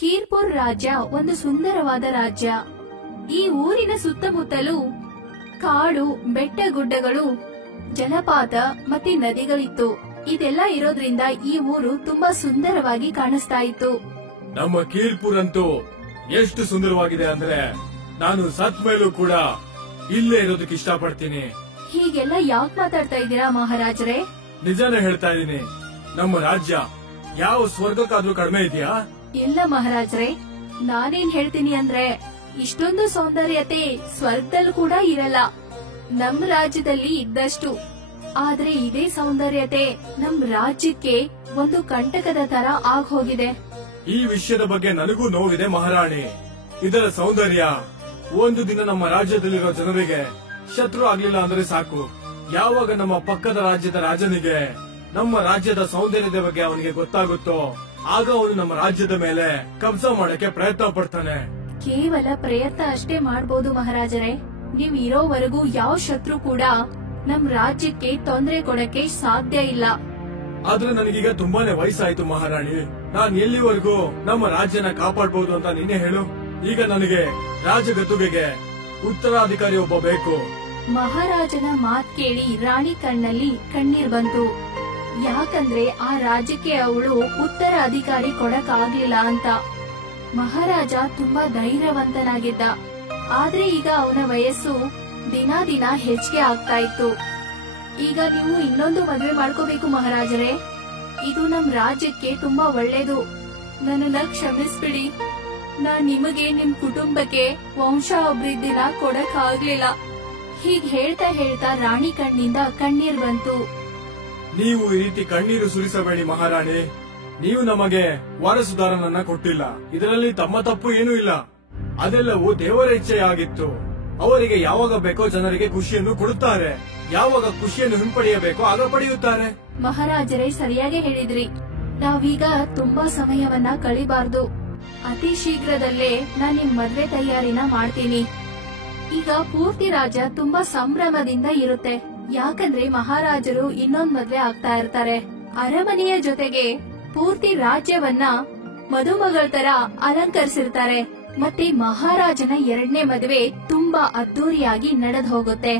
ಕೀರ್ಪುರ್ ರಾಜ್ಯ ಒಂದು ಸುಂದರವಾದ ರಾಜ್ಯ. ಈ ಊರಿನ ಸುತ್ತಮುತ್ತಲೂ ಕಾಡು, ಬೆಟ್ಟ ಗುಡ್ಡಗಳು, ಜಲಪಾತ ಮತ್ತೆ ನದಿಗಳಿತ್ತು. ಇದೆಲ್ಲ ಇರೋದ್ರಿಂದ ಈ ಊರು ತುಂಬಾ ಸುಂದರವಾಗಿ ಕಾಣಿಸ್ತಾ ಇತ್ತು. ನಮ್ಮ ಕೀರ್ಪುರ್ ಅಂತೂ ಎಷ್ಟು ಸುಂದರವಾಗಿದೆ ಅಂದ್ರೆ ನಾನು ಸತ್ ಮೇಲೂ ಕೂಡ ಇಲ್ಲೇ ಇರೋದಕ್ಕೆ ಇಷ್ಟಪಡ್ತೀನಿ. ಹೀಗೆಲ್ಲ ಯಾಕೆ ಮಾತಾಡ್ತಾ ಇದ್ದೀರಾ ಮಹಾರಾಜರೇ? ನಿಜಾನೇ ಹೇಳ್ತಾ ಇದೀನಿ. ನಮ್ಮ ರಾಜ್ಯ ಯಾವ ಸ್ವರ್ಗಕ್ಕಾದ್ರೂ ಕಡಿಮೆ ಇದೆಯಾ? ಇಲ್ಲ ಮಹಾರಾಜರೇ, ನಾನೇನ್ ಹೇಳ್ತೀನಿ ಅಂದ್ರೆ ಇಷ್ಟೊಂದು ಸೌಂದರ್ಯತೆ ಸ್ವರ್ಗದಲ್ಲೂ ಕೂಡ ಇರಲ್ಲ. ನಮ್ ರಾಜ್ಯದಲ್ಲಿ ಇದ್ದಷ್ಟು. ಆದ್ರೆ ಇದೇ ಸೌಂದರ್ಯತೆ ನಮ್ ರಾಜ್ಯಕ್ಕೆ ಒಂದು ಕಂಟಕದ ತರ ಆಗ್ ಹೋಗಿದೆ. ಈ ವಿಷಯದ ಬಗ್ಗೆ ನನಗೂ ನೋವಿದೆ ಮಹಾರಾಣಿ. ಇದರ ಸೌಂದರ್ಯ ಒಂದು ದಿನ ನಮ್ಮ ರಾಜ್ಯದಲ್ಲಿರೋ ಜನರಿಗೆ ಶತ್ರು ಆಗ್ಲಿಲ್ಲ ಅಂದ್ರೆ ಸಾಕು. ಯಾವಾಗ ನಮ್ಮ ಪಕ್ಕದ ರಾಜ್ಯದ ರಾಜನಿಗೆ ನಮ್ಮ ರಾಜ್ಯದ ಸೌಂದರ್ಯದ ಬಗ್ಗೆ ಅವನಿಗೆ ಗೊತ್ತಾಗುತ್ತೋ ಆಗ ಅವನು ನಮ್ಮ ರಾಜ್ಯದ ಮೇಲೆ ಕಬ್ಜಾ ಮಾಡಕ್ಕೆ ಪ್ರಯತ್ನ ಪಡ್ತಾನೆ. ಕೇವಲ ಪ್ರಯತ್ನ ಅಷ್ಟೇ ಮಾಡ್ಬೋದು ಮಹಾರಾಜರೇ. ನೀವ್ ಇರೋವರೆಗೂ ಯಾವ ಶತ್ರು ಕೂಡ ನಮ್ ರಾಜ್ಯಕ್ಕೆ ತೊಂದರೆ ಕೊಡಕ್ಕೆ ಸಾಧ್ಯ ಇಲ್ಲ. ಆದ್ರೆ ನನಗೀಗ ತುಂಬಾನೇ ವಯಸ್ಸಾಯ್ತು ಮಹಾರಾಣಿ. ನಾನ್ ಎಲ್ಲಿವರೆಗೂ ನಮ್ಮ ರಾಜ್ಯನ ಕಾಪಾಡಬಹುದು ಅಂತ ನೀನೇ ಹೇಳು. ಈಗ ನನಗೆ ರಾಜಗದ್ದುಗೆಗೆ ಉತ್ತರಾಧಿಕಾರಿ ಒಬ್ಬ ಬೇಕು. ಮಹಾರಾಜನ ಮಾತ್ ಕೇಳಿ ರಾಣಿ ಕಣ್ಣಲ್ಲಿ ಕಣ್ಣೀರ್ ಬಂತು. ಯಾಕಂದ್ರೆ ಆ ರಾಜ್ಯಕ್ಕೆ ಅವಳು ಉತ್ತರಾಧಿಕಾರಿ ಕೊಡಕ್ಕಾಗ್ಲಿಲ್ಲ ಅಂತ. ಮಹಾರಾಜ ತುಂಬಾ ಧೈರ್ಯವಂತನಾಗಿದ್ದ. ಆದ್ರೆ ಈಗ ಅವನ ವಯಸ್ಸು ದಿನ ದಿನ ಹೆಚ್ಚಿಗೆ ಆಗ್ತಾ ಇತ್ತು. ಈಗ ನೀವು ಇನ್ನೊಂದು ಮದುವೆ ಮಾಡ್ಕೋಬೇಕು ಮಹಾರಾಜರೇ. ಇದು ನಮ್ ರಾಜ್ಯಕ್ಕೆ ತುಂಬಾ ಒಳ್ಳೇದು. ನನ್ನನ್ನ ಕ್ಷಮಿಸ್ಬಿಡಿ. ನಾನ್ ನಿಮಗೆ ನಿಮ್ ಕುಟುಂಬಕ್ಕೆ ವಂಶಾಭಿವೃದ್ಧಿನ ಕೊಡಕ್ ಆಗ್ಲಿಲ್ಲ. ಹೀಗ್ ಹೇಳ್ತಾ ಹೇಳ್ತಾ ರಾಣಿ ಕಣ್ಣಿಂದ ಕಣ್ಣೀರ್ ಬಂತು. ನೀವು ಈ ರೀತಿ ಕಣ್ಣೀರು ಸುರಿಸಬೇಡಿ ಮಹಾರಾಣಿ. ನೀವು ನಮಗೆ ವಾರಸುದಾರನನ್ನ ಕೊಟ್ಟಿಲ್ಲ. ಇದರಲ್ಲಿ ತಮ್ಮ ತಪ್ಪು ಏನೂ ಇಲ್ಲ. ಅದೆಲ್ಲವೂ ದೇವರ ಇಚ್ಛೆಯಾಗಿತ್ತು. ಅವರಿಗೆ ಯಾವಾಗ ಬೇಕೋ ಜನರಿಗೆ ಖುಷಿಯನ್ನು ಕೊಡುತ್ತಾರೆ. ಯಾವಾಗ ಖುಷಿಯನ್ನು ಹಿಂಪಡೆಯಬೇಕೋ ಆಗ ಪಡೆಯುತ್ತಾರೆ. ಮಹಾರಾಜರೇ, ಸರಿಯಾಗಿ ಹೇಳಿದ್ರಿ. ನಾವೀಗ ತುಂಬಾ ಸಮಯವನ್ನ ಕಳಿಬಾರ್ದು. ಅತಿ ಶೀಘ್ರದಲ್ಲೇ ನಾನ್ ನಿಮ್ ಮದ್ವೆ ತಯಾರಿನ ಮಾಡ್ತೀನಿ. ಈಗ ಪೂರ್ತಿ ರಾಜ್ಯ ತುಂಬಾ ಸಂಭ್ರಮದಿಂದ ಇರುತ್ತೆ. ಯಾಕಂದ್ರೆ ಮಹಾರಾಜರು ಇನ್ನೊಂದ್ ಮದ್ವೆ ಆಗ್ತಾ ಇರ್ತಾರೆ. ಅರಮನೆಯ ಜೊತೆಗೆ ಪೂರ್ತಿ ರಾಜ್ಯವನ್ನ ಮದುಮಗಳ ತರ ಅಲಂಕರಿಸಿರ್ತಾರೆ. ಮತ್ತೆ ಮಹಾರಾಜನ ಎರಡನೇ ಮದುವೆ ತುಂಬಾ ಅದ್ದೂರಿಯಾಗಿ ನಡೆದು ಹೋಗುತ್ತೆ.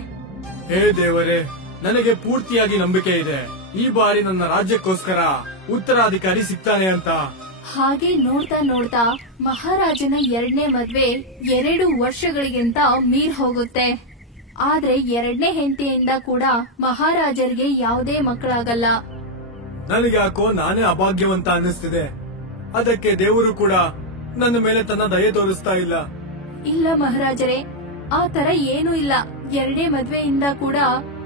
ಹೇ ದೇವರೇ, ನನಗೆ ಪೂರ್ತಿಯಾಗಿ ನಂಬಿಕೆ ಇದೆ. ಈ ಬಾರಿ ನನ್ನ ರಾಜ್ಯಕ್ಕೋಸ್ಕರ ಉತ್ತರಾಧಿಕಾರಿ ಸಿಗ್ತಾನೆ ಅಂತ. ಹಾಗೆ ನೋಡ್ತಾ ನೋಡ್ತಾ ಮಹಾರಾಜನ ಎರಡನೇ ಮದ್ವೆ 2 ವರ್ಷಗಳಿಗಿಂತ ಮೀರ್ ಹೋಗುತ್ತೆ. ಆದ್ರೆ ಎರಡನೇ ಹೆಂಡತಿಯಿಂದ ಕೂಡ ಮಹಾರಾಜರಿಗೆ ಯಾವುದೇ ಮಕ್ಕಳಾಗಲ್ಲ. ನನಗೆ ಯಾಕೋ ನಾನೇ ಅಭಾಗ್ಯವಂತ ಅನ್ನಿಸ್ತಿದೆ. ಅದಕ್ಕೆ ದೇವರು ಕೂಡ ನನ್ನ ಮೇಲೆ ತನ್ನ ದಯೆ ತೋರಿಸ್ತಾ ಇಲ್ಲ. ಇಲ್ಲ ಮಹಾರಾಜರೇ, ಆ ತರ ಏನೂ ಇಲ್ಲ. ಎರಡನೇ ಮದ್ವೆಯಿಂದ ಕೂಡ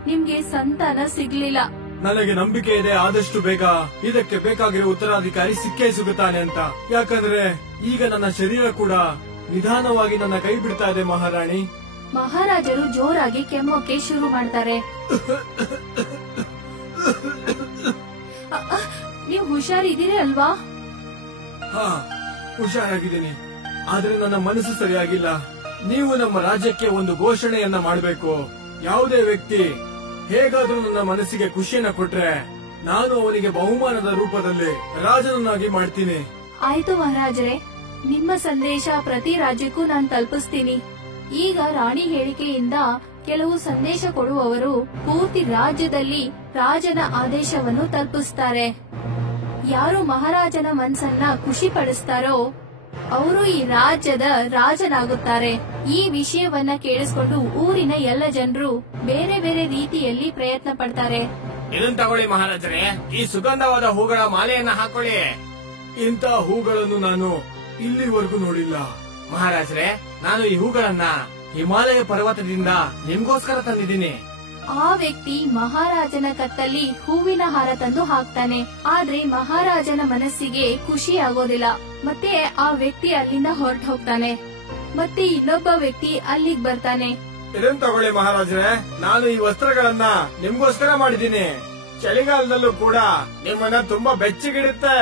ನಿಮ್ಗೆ ಸಂತಾನ ಸಿಗ್ಲಿಲ್ಲ. ನನಗೆ ನಂಬಿಕೆ ಇದೆ ಆದಷ್ಟು ಬೇಗ ಇದಕ್ಕೆ ಬೇಕಾಗಿರೋ ಉತ್ತರಾಧಿಕಾರಿ ಸಿಕ್ಕೇ ಸಿಗುತ್ತಾನೆ ಅಂತ. ಯಾಕಂದ್ರೆ ಈಗ ನನ್ನ ಶರೀರ ಕೂಡ ನಿಧಾನವಾಗಿ ನನ್ನ ಕೈ ಬಿಡ್ತಾ ಇದೆ ಮಹಾರಾಣಿ. ಮಹಾರಾಜರು ಜೋರಾಗಿ ಕೆಮ್ಮೋಕೆ ಶುರು ಮಾಡ್ತಾರೆ. ನೀವು ಹುಷಾರಿದ್ದೀರಿ ಅಲ್ವಾ? ಹಾ, ಹುಷಾರಾಗಿದ್ದೀನಿ. ಆದ್ರೆ ನನ್ನ ಮನಸ್ಸು ಸರಿಯಾಗಿಲ್ಲ. ನೀವು ನಮ್ಮ ರಾಜ್ಯಕ್ಕೆ ಒಂದು ಘೋಷಣೆಯನ್ನ ಮಾಡಬೇಕು. ಯಾವುದೇ ವ್ಯಕ್ತಿ ಹೇಗಾದ್ರೂ ನನ್ನ ಮನಸ್ಸಿಗೆ ಖುಷಿಯನ್ನ ಕೊಟ್ರೆ ನಾನು ಅವನಿಗೆ ಬಹುಮಾನದ ರೂಪದಲ್ಲಿ ರಾಜನನ್ನಾಗಿ ಮಾಡ್ತೀನಿ. ಆಯ್ತು ಮಹಾರಾಜರೇ, ನಿಮ್ಮ ಸಂದೇಶ ಪ್ರತಿ ರಾಜ್ಯಕ್ಕೂ ನಾನು ತಲುಪಿಸ್ತೀನಿ. ಈಗ ರಾಣಿ ಹೇಳಿಕೆಯಿಂದ ಕೆಲವು ಸಂದೇಶ ಕೊಡುವವರು ಪೂರ್ತಿ ರಾಜ್ಯದಲ್ಲಿ ರಾಜನ ಆದೇಶವನ್ನು ತಲುಪಿಸ್ತಾರೆ. ಯಾರು ಮಹಾರಾಜನ ಮನಸ್ಸನ್ನ ಖುಷಿ ಪಡಿಸ್ತಾರೋ ಅವರು ಈ ರಾಜ್ಯದ ರಾಜನಾಗುತ್ತಾರೆ. ಈ ವಿಷಯವನ್ನ ಕೇಳಿಸಿಕೊಂಡು ಊರಿನ ಎಲ್ಲ ಜನರು ಬೇರೆ ಬೇರೆ ರೀತಿಯಲ್ಲಿ ಪ್ರಯತ್ನ ಪಡ್ತಾರೆ. ಇದನ್ ತಗೊಳ್ಳಿ ಮಹಾರಾಜರೇ, ಈ ಸುಗಂಧವಾದ ಹೂಗಳ ಮಾಲೆಯನ್ನ ಹಾಕೊಳ್ಳಿ. ಇಂಥ ಹೂಗಳನ್ನು ನಾನು ಇಲ್ಲಿವರೆಗೂ ನೋಡಿಲ್ಲ. ಮಹಾರಾಜರೇ, ನಾನು ಈ ಹೂಗಳನ್ನ ಹಿಮಾಲಯ ಪರ್ವತದಿಂದ ನಿಮ್ಗೋಸ್ಕರ ತಂದಿದ್ದೀನಿ. ಆ ವ್ಯಕ್ತಿ ಮಹಾರಾಜನ ಕತ್ತಲ್ಲಿ ಹೂವಿನ ಹಾರ ತಂದು ಹಾಕ್ತಾನೆ. ಆದ್ರೆ ಮಹಾರಾಜನ ಮನಸ್ಸಿಗೆ ಖುಷಿ ಆಗೋದಿಲ್ಲ. ಮತ್ತೆ ಆ ವ್ಯಕ್ತಿ ಅಲ್ಲಿಂದ ಹೊರಟು ಹೋಗ್ತಾನೆ. ಮತ್ತೆ ಇನ್ನೊಬ್ಬ ವ್ಯಕ್ತಿ ಅಲ್ಲಿಗ್ ಬರ್ತಾನೆ. ಇದನ್ ತಗೊಳ್ಳಿ ಮಹಾರಾಜರೇ, ನಾನು ಈ ವಸ್ತ್ರಗಳನ್ನ ನಿಮ್ಗೋಸ್ಕರ ಮಾಡಿದ್ದೀನಿ. ಚಳಿಗಾಲದಲ್ಲೂ ಕೂಡ ನಿಮ್ಮನ್ನ ತುಂಬಾ ಬೆಚ್ಚಗಿಡುತ್ತೆ.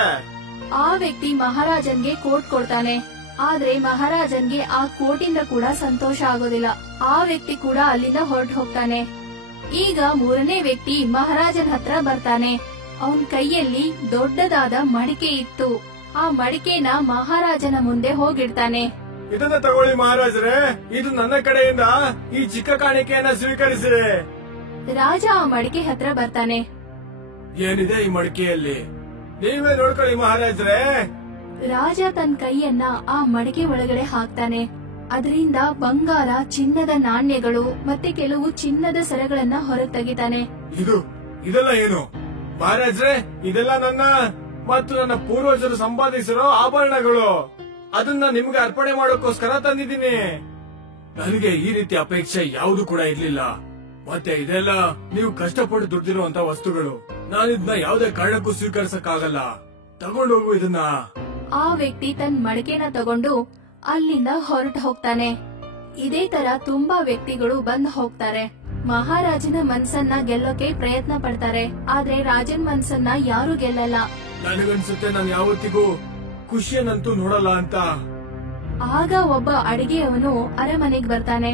ಆ ವ್ಯಕ್ತಿ ಮಹಾರಾಜನ್ಗೆ ಕೋಟ್ ಕೊಡ್ತಾನೆ. ಆದ್ರೆ ಮಹಾರಾಜನ್ಗೆ ಆ ಕೋಟಿಂದ ಕೂಡ ಸಂತೋಷ ಆಗೋದಿಲ್ಲ. ಆ ವ್ಯಕ್ತಿ ಕೂಡ ಅಲ್ಲಿಂದ ಹೊರಟು ಹೋಗ್ತಾನೆ. ಈಗ ಮೂರನೇ ವ್ಯಕ್ತಿ ಮಹಾರಾಜನ ಹತ್ರ ಬರ್ತಾನೆ. ಅವನ್ ಕೈಯಲ್ಲಿ ದೊಡ್ಡದಾದ ಮಡಿಕೆ ಇತ್ತು. ಆ ಮಡಿಕೆನ ಮಹಾರಾಜನ ಮುಂದೆ ಹೋಗಿಡ್ತಾನೆ. ಇದನ್ನ ತಗೊಳ್ಳಿ ಮಹಾರಾಜರೇ, ಇದು ನನ್ನ ಕಡೆಯಿಂದ ಈ ಚಿಕ್ಕ ಕಾಣಿಕೆಯನ್ನ ಸ್ವೀಕರಿಸಿ. ರಾಜ ಆ ಮಡಿಕೆ ಹತ್ರ ಬರ್ತಾನೆ. ಏನಿದೆ ಈ ಮಡಿಕೆಯಲ್ಲಿ, ನೀವೇ ನೋಡ್ಕೊಳ್ಳಿ ಮಹಾರಾಜರೇ. ರಾಜ ತನ್ನ ಕೈಯನ್ನ ಆ ಮಡಿಕೆ ಒಳಗಡೆ ಹಾಕ್ತಾನೆ. ಅದರಿಂದ ಬಂಗಾರ, ಚಿನ್ನದ ನಾಣ್ಯಗಳು ಮತ್ತೆ ಕೆಲವು ಚಿನ್ನದ ಸರಗಳನ್ನ ಹೊರಗೆ ತೆಗಿತಾನೆ. ಇದೆಲ್ಲ ಏನು ಮಹಾರಾಜರೇ? ಇದೆಲ್ಲ ನನ್ನ ಮತ್ತು ನನ್ನ ಪೂರ್ವಜರು ಸಂಪಾದಿಸಿರೋ ಆಭರಣಗಳು. ಅದನ್ನ ನಿಮ್ಗೆ ಅರ್ಪಣೆ ಮಾಡೋಕ್ಕೋಸ್ಕರ ತಂದಿದ್ದೀನಿ. ನನಗೆ ಈ ರೀತಿ ಅಪೇಕ್ಷೆ ಯಾವುದು ಕೂಡ ಇರ್ಲಿಲ್ಲ. ಮತ್ತೆ ಇದೆಲ್ಲ ನೀವು ಕಷ್ಟಪಟ್ಟು ದುಡ್ದಿರುವಂತ ವಸ್ತುಗಳು. ನಾನಿದ್ನ ಯಾವುದೇ ಕಾರಣಕ್ಕೂ ಸ್ವೀಕರಿಸಕ್ಕಾಗಲ್ಲ. ತಗೊಂಡು ಹೋಗು ಇದನ್ನ. ಆ ವ್ಯಕ್ತಿ ತನ್ನ ಮಡಿಕೆನ ತಗೊಂಡು ಅಲ್ಲಿಂದ ಹೊರಟು ಹೋಗ್ತಾನೆ. ಇದೇ ತರ ತುಂಬಾ ವ್ಯಕ್ತಿಗಳು ಬಂದ್ ಹೋಗ್ತಾರೆ. ಮಹಾರಾಜನ ಮನ್ಸನ್ನ ಗೆಲ್ಲೋಕೆ ಪ್ರಯತ್ನ ಪಡ್ತಾರೆ. ಆದ್ರೆ ರಾಜನ್ ಮನ್ಸನ್ನ ಯಾರು ಗೆಲ್ಲಲ್ಲ. ನನಗನ್ಸುತ್ತೆ ನಾನು ಯಾವತ್ತಿಗೂ ಖುಷಿಯನ್ನಂತೂ ನೋಡಲ್ಲ ಅಂತ. ಆಗ ಒಬ್ಬ ಅಡಿಗೆಯವನು ಅರಮನೆಗೆ ಬರ್ತಾನೆ.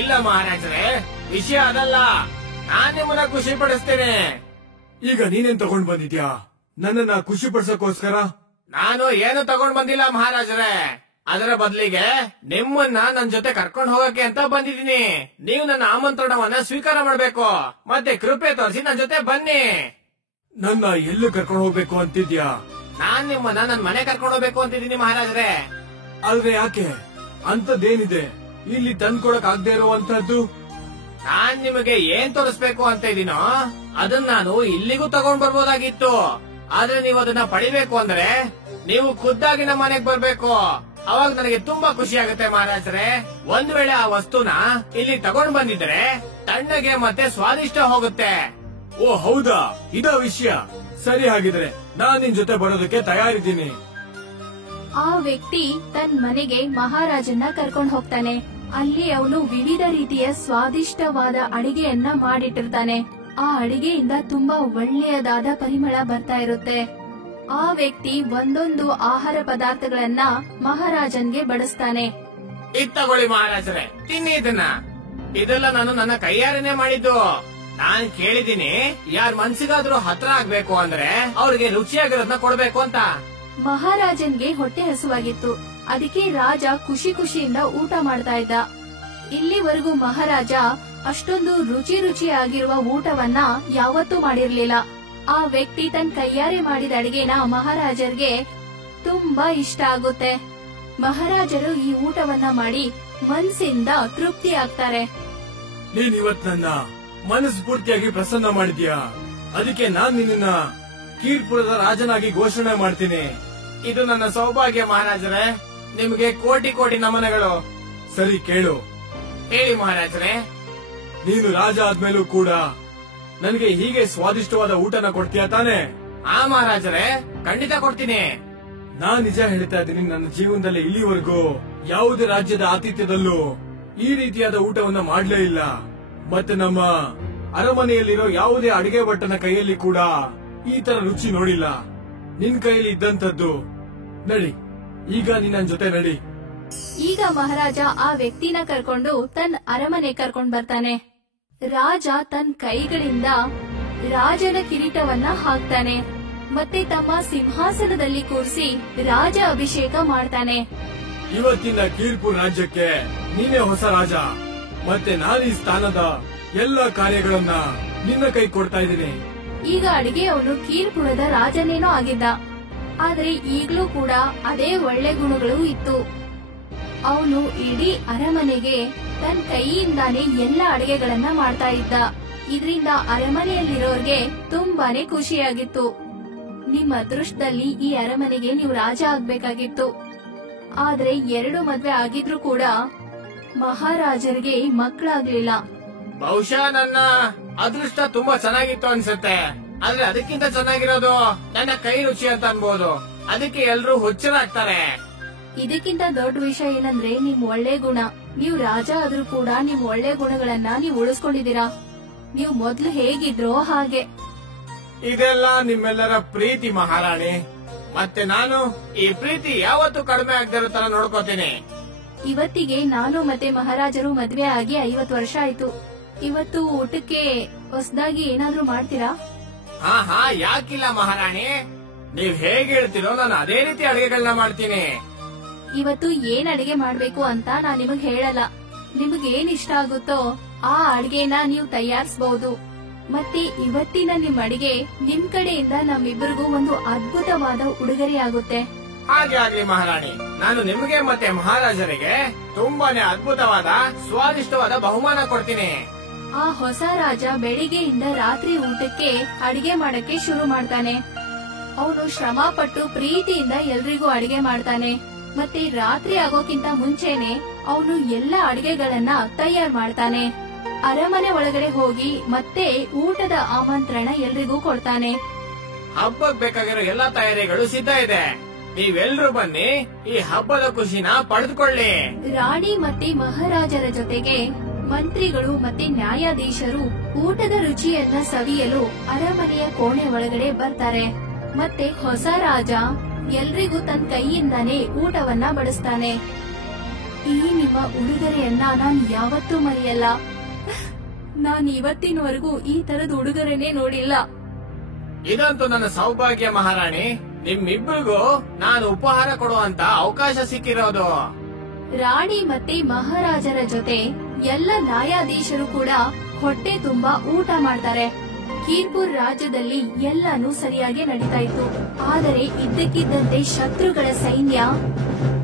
ಇಲ್ಲ ಮಹಾರಾಜರೇ, ವಿಷಯ ಅದಲ್ಲ. ನಾನ್ ನಿಮ್ಮನ್ನ ಖುಷಿ ಪಡಿಸ್ತೇನೆ. ಈಗ ನೀನೇನ್ ತಗೊಂಡ್ ಬಂದಿದ್ಯಾ ನನ್ನನ್ನ ಖುಷಿ ಪಡಿಸೋಕೋಸ್ಕರ? ನಾನು ಏನು ತಗೊಂಡ್ ಬಂದಿಲ್ಲ ಮಹಾರಾಜರೇ. ಅದರ ಬದಲಿಗೆ ನಿಮ್ಮನ್ನ ನನ್ ಜೊತೆ ಕರ್ಕೊಂಡು ಹೋಗಕ್ಕೆ ಅಂತ ಬಂದಿದ್ದೀನಿ. ನೀವು ನನ್ನ ಆಮಂತ್ರಣವನ್ನ ಸ್ವೀಕಾರ ಮಾಡ್ಬೇಕು, ಮತ್ತೆ ಕೃಪೆ ತೋರಿಸಿ ನನ್ ಜೊತೆ ಬನ್ನಿ. ನನ್ನ ಎಲ್ಲಿ ಕರ್ಕೊಂಡು ಹೋಗ್ಬೇಕು ಅಂತಿದ್ಯಾ? ನಾನ್ ನಿಮ್ಮನ್ನ ನನ್ ಮನೆ ಕರ್ಕೊಂಡು ಹೋಗ್ಬೇಕು ಅಂತಿದ್ದೀನಿ ಮಹಾರಾಜರೇ. ಆದ್ರೆ ಯಾಕೆ? ಅಂತದ್ದೇನಿದೆ ಇಲ್ಲಿ ತಂದ್ಕೊಡಕ್ ಆಗದೆ ಇರುವಂತದ್ದು? ನಾನ್ ನಿಮಗೆ ಏನ್ ತೋರಿಸ್ಬೇಕು ಅಂತ ಇದೀನೋ ಅದನ್ನ ನಾನು ಇಲ್ಲಿಗೂ ತಗೊಂಡ್ ಬರ್ಬೋದಾಗಿತ್ತು. ಆದ್ರೆ ನೀವು ಅದನ್ನ ಪಡಿಬೇಕು ಅಂದ್ರೆ ನೀವು ಖುದ್ದಾಗಿ ನಮ್ಮ ಮನೆಗ್ ಬರ್ಬೇಕು. ಅವಾಗ ನನಗೆ ತುಂಬಾ ಖುಷಿ ಆಗುತ್ತೆ ಮಹಾರಾಜರೇ. ಒಂದ್ ವೇಳೆ ಆ ವಸ್ತುನ ಇಲ್ಲಿ ತಗೊಂಡ್ ಬಂದಿದ್ರೆ ತಣ್ಣಗೆ ಮತ್ತೆ ಸ್ವಾದಿಷ್ಟ ಹೋಗುತ್ತೆ. ಓ ಹೌದಾ, ಇದ ವಿಷಯ. ಸರಿ, ಹಾಗಿದ್ರೆ ನಾನ್ ನಿನ್ ಜೊತೆ ಬರೋದಕ್ಕೆ ತಯಾರಿದ್ದೀನಿ. ಆ ವ್ಯಕ್ತಿ ತನ್ನ ಮನೆಗೆ ಮಹಾರಾಜನ್ನ ಕರ್ಕೊಂಡು ಹೋಗ್ತಾನೆ. ಅಲ್ಲಿ ಅವನು ವಿವಿಧ ರೀತಿಯ ಸ್ವಾದಿಷ್ಟವಾದ ಅಡಿಗೆಯನ್ನ ಮಾಡಿಟ್ಟಿರ್ತಾನೆ. ಆ ಅಡಿಗೆಯಿಂದ ತುಂಬಾ ಒಳ್ಳೆಯದಾದ ಪರಿಮಳ ಬರ್ತಾ ಇರುತ್ತೆ. ಆ ವ್ಯಕ್ತಿ ಒಂದೊಂದು ಆಹಾರ ಪದಾರ್ಥಗಳನ್ನ ಮಹಾರಾಜನ್ಗೆ ಬಡಿಸ್ತಾನೆ. ಇದ್ ತಗೊಳ್ಳಿ ಮಹಾರಾಜರೇ, ತಿನ್ನಿ ಇದನ್ನ. ಇದೆಲ್ಲ ನಾನು ನನ್ನ ಕೈಯಾರನೆ ಮಾಡಿದ್ದು. ನಾನ್ ಕೇಳಿದೀನಿ, ಯಾರ ಮನ್ಸಿಗಾದ್ರೂ ಹತ್ರ ಆಗ್ಬೇಕು ಅಂದ್ರೆ ಅವ್ರಿಗೆ ರುಚಿಯಾಗಿರೋದನ್ನ ಕೊಡ್ಬೇಕು ಅಂತ. ಮಹಾರಾಜನ್ಗೆ ಹೊಟ್ಟೆ ಹಸುವಾಗಿತ್ತು. ಅದಕ್ಕೆ ರಾಜ ಖುಷಿ ಖುಷಿಯಿಂದ ಊಟ ಮಾಡ್ತಾ ಇದ್ದ. ಇಲ್ಲಿವರೆಗೂ ಮಹಾರಾಜ ಅಷ್ಟೊಂದು ರುಚಿಯಾಗಿರುವ ಊಟವನ್ನ ಯಾವತ್ತೂ ಮಾಡಿರ್ಲಿಲ್ಲ. ಆ ವ್ಯಕ್ತಿ ತನ್ನ ಕೈಯಾರೆ ಮಾಡಿದ ಅಡಿಗೆನ ಮಹಾರಾಜರಿಗೆ ತುಂಬಾ ಇಷ್ಟ ಆಗುತ್ತೆ. ಮಹಾರಾಜರು ಈ ಊಟವನ್ನ ಮಾಡಿ ಮನ್ಸಿಂದ ತೃಪ್ತಿ ಆಗ್ತಾರೆ. ನೀನ್ ಇವತ್ ನನ್ನ ಮನಸ್ಫೂರ್ತಿಯಾಗಿ ಪ್ರಸನ್ನ ಮಾಡಿದ್ಯಾ. ಅದಕ್ಕೆ ನಾನ್ ನಿನ್ನ ಕೀರ್ಪುರದ ರಾಜನಾಗಿ ಘೋಷಣೆ ಮಾಡ್ತೀನಿ. ಇದು ನನ್ನ ಸೌಭಾಗ್ಯ ಮಹಾರಾಜರೇ. ನಿಮಗೆ ಕೋಟಿ ಕೋಟಿ ನಮನಗಳು. ಸರಿ, ಕೇಳು. ಹೇಳಿ ಮಹಾರಾಜರೇ. ನೀನು ರಾಜ ಆದ್ಮೇಲೂ ಕೂಡ ನನಗೆ ಹೀಗೆ ಸ್ವಾದಿಷ್ಟವಾದ ಊಟನ ಕೊಡ್ತೀಯ ತಾನೆ? ಆ ಮಹಾರಾಜರೇ, ಖಂಡಿತ ಕೊಡ್ತೀನಿ. ನಾನ್ ನಿಜ ಹೇಳ್ತಾ ಇದ್ದೀನಿ, ನನ್ನ ಜೀವನದಲ್ಲಿ ಇಲ್ಲಿವರೆಗೂ ಯಾವುದೇ ರಾಜ್ಯದ ಆತಿಥ್ಯದಲ್ಲೂ ಈ ರೀತಿಯಾದ ಊಟವನ್ನ ಮಾಡ್ಲೇ ಇಲ್ಲ. ಮತ್ತೆ ನಮ್ಮ ಅರಮನೆಯಲ್ಲಿರೋ ಯಾವುದೇ ಅಡಿಗೆ ಭಟ್ಟನ ಕೈಯಲ್ಲಿ ಕೂಡ ಈ ತರ ರುಚಿ ನೋಡಿಲ್ಲ. ನಿನ್ ಕೈಯಲ್ಲಿ ಇದ್ದಂತದ್ದು. ನಡಿ, ಈಗ ನೀನ್ ನನ್ ಜೊತೆ ನಡಿ. ಈಗ ಮಹಾರಾಜ ಆ ವ್ಯಕ್ತಿನ ಕರ್ಕೊಂಡು ತನ್ನ ಅರಮನೆ ಕರ್ಕೊಂಡ್ ಬರ್ತಾನೆ. ರಾಜ ತನ್ನ ಕೈಗಳಿಂದ ರಾಜನ ಕಿರೀಟವನ್ನ ಹಾಕ್ತಾನೆ. ಮತ್ತೆ ತಮ್ಮ ಸಿಂಹಾಸನದಲ್ಲಿ ಕೂರಿಸಿ ರಾಜ ಅಭಿಷೇಕ ಮಾಡ್ತಾನೆ. ಇವತ್ತಿನ ಕೀರ್ಪುರ್ ರಾಜ್ಯಕ್ಕೆ ನೀನೇ ಹೊಸ ರಾಜ. ಮತ್ತೆ ನಾನು ಈ ಸ್ಥಾನದ ಎಲ್ಲ ಕಾರ್ಯಗಳನ್ನ ನಿನ್ನ ಕೈ ಕೊಡ್ತಾ ಇದ್ದೀನಿ. ಈಗ ಅಡಿಗೆಯವನು ಕೀರ್ಪುರದ ರಾಜನೇನೋ ಆಗಿದ್ದ. ಆದ್ರೆ ಈಗ್ಲೂ ಕೂಡ ಅದೇ ಒಳ್ಳೆ ಗುಣಗಳು ಇತ್ತು. ಅವನು ಇಡೀ ಅರಮನೆಗೆ ತನ್ನ ಕೈಯಿಂದಾನೇ ಎಲ್ಲ ಅಡಿಗೆಗಳನ್ನ ಮಾಡ್ತಾ ಇದ್ದ. ಇದರಿಂದ ಅರಮನೆಯಲ್ಲಿರೋರ್ಗೆ ತುಂಬಾನೇ ಖುಷಿಯಾಗಿತ್ತು. ನಿಮ್ಮ ಅದೃಷ್ಟದಲ್ಲಿ ಈ ಅರಮನೆಗೆ ನೀವು ರಾಜ ಆಗ್ಬೇಕಾಗಿತ್ತು. ಆದ್ರೆ 2 ಮದ್ವೆ ಆಗಿದ್ರು ಕೂಡ ಮಹಾರಾಜರಿಗೆ ಮಕ್ಕಳಾಗ್ಲಿಲ್ಲ. ಬಹುಶಃ ನನ್ನ ಅದೃಷ್ಟ ತುಂಬಾ ಚೆನ್ನಾಗಿತ್ತು ಅನ್ಸುತ್ತೆ. ಆದ್ರೆ ಅದಕ್ಕಿಂತ ಚೆನ್ನಾಗಿರೋದು ನನ್ನ ಕೈ ರುಚಿ ಅಂತ ಅನ್ಬೋದು. ಅದಕ್ಕೆ ಎಲ್ರು ಹುಚ್ಚರಾಗ್ತಾರೆ. ಇದಕ್ಕಿಂತ ದೊಡ್ಡ ವಿಷಯ ಏನಂದ್ರೆ ನಿಮ್ ಒಳ್ಳೆ ಗುಣ. ನೀವು ರಾಜ ಆದ್ರೂ ಕೂಡ ನಿಮ್ ಒಳ್ಳೆ ಗುಣಗಳನ್ನ ನೀವು ಉಳಿಸ್ಕೊಂಡಿದೀರಾ. ನೀವು ಮೊದ್ಲು ಹೇಗಿದ್ರೋ ಹಾಗೆ. ಇದೆಲ್ಲ ನಿಮ್ಮೆಲ್ಲರ ಪ್ರೀತಿ ಮಹಾರಾಣಿ. ಮತ್ತೆ ನಾನು ಈ ಪ್ರೀತಿ ಯಾವತ್ತೂ ಕಡಿಮೆ ಆಗದಿರೋ ತರ ನೋಡ್ಕೋತೀನಿ. ಇವತ್ತಿಗೆ ನಾನು ಮತ್ತೆ ಮಹಾರಾಜರು ಮದ್ವೆ ಆಗಿ 50 ವರ್ಷ ಆಯ್ತು. ಇವತ್ತು ಊಟಕ್ಕೆ ಹೊಸದಾಗಿ ಏನಾದ್ರೂ ಮಾಡ್ತೀರಾ? ಹಾ, ಯಾಕಿಲ್ಲ ಮಹಾರಾಣಿ. ನೀವ್ ಹೇಗ್ ಹೇಳ್ತೀರೋ ನಾನು ಅದೇ ರೀತಿ ಅಡಿಗೆಗಳನ್ನ ಮಾಡ್ತೀನಿ. ಇವತ್ತು ಏನ್ ಅಡಿಗೆ ಮಾಡ್ಬೇಕು ಅಂತ ನಾನ್ ನಿಮಗ್ ಹೇಳಲ್ಲ. ನಿಮಗ್ ಏನ್ ಇಷ್ಟ ಆಗುತ್ತೋ ಆ ಅಡಿಗೆನ ನೀವು ತಯಾರಿಸಬಹುದು. ಮತ್ತೆ ಇವತ್ತಿನ ನಿಮ್ ಅಡಿಗೆ ನಿಮ್ ಕಡೆಯಿಂದ ನಮ್ಮಿಬ್ಬರಿಗೂ ಒಂದು ಅದ್ಭುತವಾದ ಉಡುಗೊರೆ ಆಗುತ್ತೆ. ಹಾಗೆ ಆಗ್ಲಿ ಮಹಾರಾಣಿ. ನಾನು ನಿಮಗೆ ಮತ್ತೆ ಮಹಾರಾಜರಿಗೆ ತುಂಬಾನೇ ಅದ್ಭುತವಾದ ಸ್ವಾದಿಷ್ಟವಾದ ಬಹುಮಾನ ಕೊಡ್ತೀನಿ. ಆ ಹೊಸ ರಾಜ ಬೆಳಿಗ್ಗೆಯಿಂದ ರಾತ್ರಿ ಊಟಕ್ಕೆ ಅಡಿಗೆ ಮಾಡಕ್ಕೆ ಶುರು ಮಾಡ್ತಾನೆ. ಅವನು ಶ್ರಮ ಪಟ್ಟು ಪ್ರೀತಿಯಿಂದ ಎಲ್ರಿಗೂ ಅಡಿಗೆ ಮಾಡ್ತಾನೆ. ಮತ್ತೆ ರಾತ್ರಿ ಆಗೋಕ್ಕಿಂತ ಮುಂಚೆನೆ ಅವನು ಎಲ್ಲ ಅಡಿಗೆಗಳನ್ನ ತಯಾರು ಮಾಡ್ತಾನೆ. ಅರಮನೆ ಒಳಗಡೆ ಹೋಗಿ ಮತ್ತೆ ಊಟದ ಆಮಂತ್ರಣ ಎಲ್ರಿಗೂ ಕೊಡ್ತಾನೆ. ಹಬ್ಬಕ್ ಬೇಕಾಗಿರೋ ಎಲ್ಲಾ ತಯಾರಿಗಳು ಸಿದ್ಧ ಇದೆ. ನೀವೆಲ್ರೂ ಬನ್ನಿ, ಈ ಹಬ್ಬದ ಖುಷಿನ ಪಡೆದುಕೊಳ್ಳಿ. ರಾಣಿ ಮತ್ತೆ ಮಹಾರಾಜರ ಜೊತೆಗೆ ಮಂತ್ರಿಗಳು ಮತ್ತೆ ನ್ಯಾಯಾಧೀಶರು ಊಟದ ರುಚಿಯನ್ನ ಸವಿಯಲು ಅರಮನೆಯ ಕೋಣೆ ಒಳಗಡೆ ಬರ್ತಾರೆ. ಮತ್ತೆ ಹೊಸ ರಾಜ ಎಲ್ರಿಗೂ ತನ್ನ ಕೈಯಿಂದಾನೇ ಊಟವನ್ನ ಬಡಿಸ್ತಾನೆ. ಈ ನಿಮ್ಮ ಉಡುಗೊರೆಯನ್ನ ನಾನ್ ಯಾವತ್ತೂ ಮರೆಯಲ್ಲ. ನಾನ್ ಇವತ್ತಿನವರೆಗೂ ಈ ತರದ ಉಡುಗೊರೆನೇ ನೋಡಿಲ್ಲ. ಇದಂತೂ ನನ್ನ ಸೌಭಾಗ್ಯ ಮಹಾರಾಣಿ. ನಿಮ್ಮಿಬ್ಬರಿಗೂ ನಾನು ಉಪಹಾರ ಕೊಡುವಂತ ಅವಕಾಶ ಸಿಕ್ಕಿರೋದು. ರಾಣಿ ಮತ್ತೆ ಮಹಾರಾಜರ ಜೊತೆ ಎಲ್ಲ ನ್ಯಾಯಾಧೀಶರು ಕೂಡ ಹೊಟ್ಟೆ ತುಂಬಾ ಊಟ ಮಾಡ್ತಾರೆ. ಕೀರ್ಪುರ್ ರಾಜ್ಯದಲ್ಲಿ ಎಲ್ಲಾನು ಸರಿಯಾಗಿ ನಡೀತಾ ಇತ್ತು. ಆದರೆ ಇದ್ದಕ್ಕಿದ್ದಂತೆ ಶತ್ರುಗಳ ಸೈನ್ಯ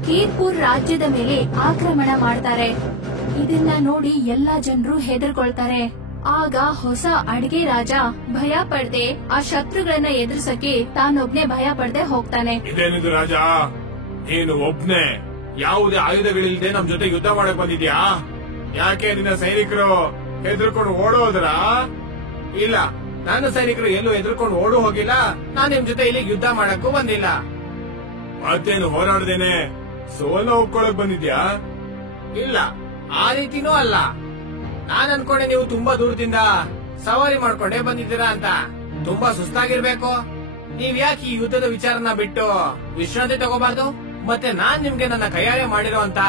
ಕೀರ್ಪುರ್ ರಾಜ್ಯದ ಮೇಲೆ ಆಕ್ರಮಣ ಮಾಡ್ತಾರೆ. ಇದನ್ನ ನೋಡಿ ಎಲ್ಲಾ ಜನರು ಹೆದರ್ಕೊಳ್ತಾರೆ. ಆಗ ಹೊಸ ಅಡಿಗೆ ರಾಜ ಭಯ ಪಡ್ದೆ ಆ ಶತ್ರುಗಳನ್ನ ಎದುರಿಸಕ್ಕೆ ತಾನೊಬ್ನೇ ಭಯ ಪಡ್ದೆ ಹೋಗ್ತಾನೆ. ಇದೇನಿದು ರಾಜ, ನೀನು ಒಬ್ನೇ ಯಾವುದೇ ಆಯುಧಗಳಿಲ್ಲದೆ ನಮ್ ಜೊತೆ ಯುದ್ಧ ಮಾಡಕ್ ಬಂದಿದ್ಯಾ? ಯಾಕೆ ನಿನ್ನ ಸೈನಿಕರು ಹೆದರ್ಕೊಂಡು ಓಡೋದ್ರ? ಇಲ್ಲ, ನನ್ನ ಸೈನಿಕರು ಎಲ್ಲೂ ಹೆದರ್ಕೊಂಡು ಓಡು ಹೋಗಿಲ್ಲ. ನಾನ್ ನಿಮ್ ಜೊತೆ ಇಲ್ಲಿ ಯುದ್ಧ ಮಾಡಕ್ಕೂ ಬಂದಿಲ್ಲ. ಮತ್ತೇನು ಹೋರಾಡ್ದೇನೆ ಸೋಲ ಒಪ್ಕೊಳಕ್ ಬಂದಿದ್ಯಾ? ಇಲ್ಲ, ಆ ರೀತಿನೂ ಅಲ್ಲ. ನಾನ್ ಅನ್ಕೊಂಡೆ ನೀವು ತುಂಬಾ ದೂರದಿಂದ ಸವಾರಿ ಮಾಡ್ಕೊಂಡೇ ಬಂದಿದ್ದೀರಾ ಅಂತ. ತುಂಬಾ ಸುಸ್ತಾಗಿರ್ಬೇಕು. ನೀವ್ ಯಾಕೆ ಈ ಯುದ್ಧದ ವಿಚಾರನ ಬಿಟ್ಟು ವಿಶ್ರಾಂತಿ ತಗೋಬಾರ್ದು? ಮತ್ತೆ ನಾನ್ ನಿಮ್ಗೆ ನನ್ನ ಕೈಯಾರೆ ಮಾಡಿರುವಂತ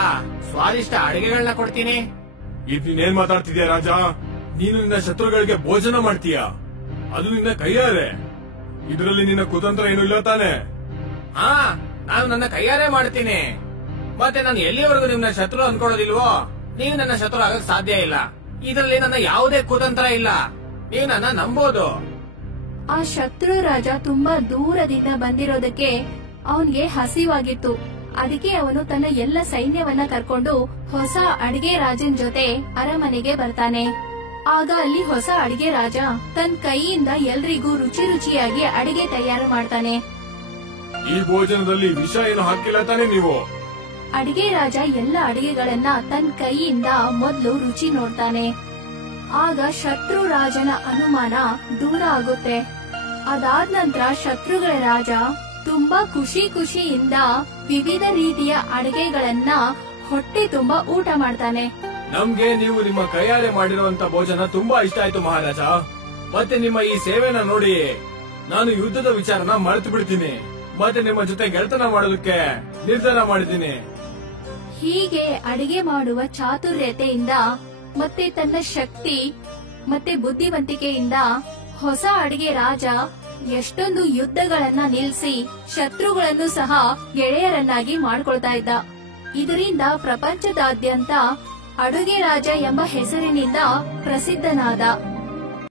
ಸ್ವಾದಿಷ್ಟ ಅಡಿಗೆಗಳನ್ನ ಕೊಡ್ತೀನಿ. ನೀನೇನ್ ಮಾತಾಡ್ತಿದ್ಯಾ ರಾಜ? ನೀನು ನಿನ್ನ ಶತ್ರುಗಳಿಗೆ ಭೋಜನ ಮಾಡ್ತೀಯ, ಅದು ನಿನ್ನ ಕೈಯಾರೆ. ಇದರಲ್ಲಿ ನಿನ್ನ ಕುತಂತ್ರ ಏನು ಇಲ್ಲ ತಾನೆ? ಹಾ, ನಾನು ನನ್ನ ಕೈಯಾರೆ ಮಾಡ್ತೀನಿ. ಮತ್ತೆ ನಾನು ಎಲ್ಲಿವರೆಗೂ ನಿಮ್ನ ಶತ್ರು ಅನ್ಕೊಳ್ಳೋದಿಲ್ವೋ ನೀವು ನನ್ನ ಶತ್ರು ಆಗಕ್ ಸಾಧ್ಯ ಇಲ್ಲ. ಇದರಲ್ಲಿ ನನ್ನ ಯಾವುದೇ ಕುತಂತ್ರ ಇಲ್ಲ. ನೀವು ನನ್ನ ನಂಬೋದು. ಆ ಶತ್ರು ರಾಜ ತುಂಬಾ ದೂರದಿಂದ ಬಂದಿರೋದಕ್ಕೆ ಅವನ್ಗೆ ಹಸಿವಾಗಿತ್ತು. ಅದಕ್ಕೆ ಅವನು ತನ್ನ ಎಲ್ಲ ಸೈನ್ಯವನ್ನ ಕರ್ಕೊಂಡು ಹೊಸ ಅಡಿಗೆ ರಾಜನ್ ಜೊತೆ ಅರಮನೆಗೆ ಬರ್ತಾನೆ. ಆಗ ಅಲ್ಲಿ ಹೊಸ ಅಡಿಗೆ ರಾಜ ತನ್ನ ಕೈಯಿಂದ ಎಲ್ರಿಗೂ ರುಚಿ ರುಚಿಯಾಗಿ ಅಡಿಗೆ ತಯಾರು ಮಾಡ್ತಾನೆ. ಈ ಭೋಜನದಲ್ಲಿ ವಿಷ ಏನು ಹಾಕಿಲ್ಲ ತಾನೆ ನೀವು? ಅಡಿಗೆ ರಾಜ ಎಲ್ಲ ಅಡಿಗೆಗಳನ್ನ ತನ್ನ ಕೈಯಿಂದ ಮೊದಲು ರುಚಿ ನೋಡ್ತಾನೆ. ಆಗ ಶತ್ರು ರಾಜನ ಅನುಮಾನ ದೂರ ಆಗುತ್ತೆ. ಅದಾದ ನಂತರ ಶತ್ರುಗಳ ರಾಜ ತುಂಬಾ ಖುಷಿಯಿಂದ ವಿವಿಧ ರೀತಿಯ ಅಡಿಗೆಗಳನ್ನ ಹೊಟ್ಟೆ ತುಂಬಾ ಊಟ ಮಾಡ್ತಾನೆ. ನಮ್ಗೆ ನೀವು ನಿಮ್ಮ ಕೈಯಾರೆ ಮಾಡಿರುವಂತ ಭೋಜನ ತುಂಬಾ ಇಷ್ಟ ಆಯ್ತು ಮಹಾರಾಜ. ಮತ್ತೆ ನಿಮ್ಮ ಈ ಸೇವೆನ ನೋಡಿ ನಾನು ಯುದ್ಧದ ವಿಚಾರನ ಮರೆತು ಬಿಡ್ತೀನಿ. ಮತ್ತೆ ನಿಮ್ಮ ಜೊತೆ ಗೆಳತನ ಮಾಡೋದಕ್ಕೆ ನಿರ್ಧಾರ ಮಾಡಿದ್ದೀನಿ. ಹೀಗೆ ಅಡಿಗೆ ಮಾಡುವ ಚಾತುರ್ಯತೆಯಿಂದ ಮತ್ತೆ ತನ್ನ ಶಕ್ತಿ ಮತ್ತೆ ಬುದ್ಧಿವಂತಿಕೆಯಿಂದ ಹೊಸ ಅಡಿಗೆ ರಾಜ ಎಷ್ಟೊಂದು ಯುದ್ಧಗಳನ್ನ ನಿಲ್ಲಿಸಿ ಶತ್ರುಗಳನ್ನು ಸಹ ಗೆಳೆಯರನ್ನಾಗಿ ಮಾಡ್ಕೊಳ್ತಾ ಇದ್ದ. ಇದರಿಂದ ಪ್ರಪಂಚದಾದ್ಯಂತ ಅಡುಗೆ ರಾಜ ಎಂಬ ಹೆಸರಿನಿಂದ ಪ್ರಸಿದ್ಧನಾದ.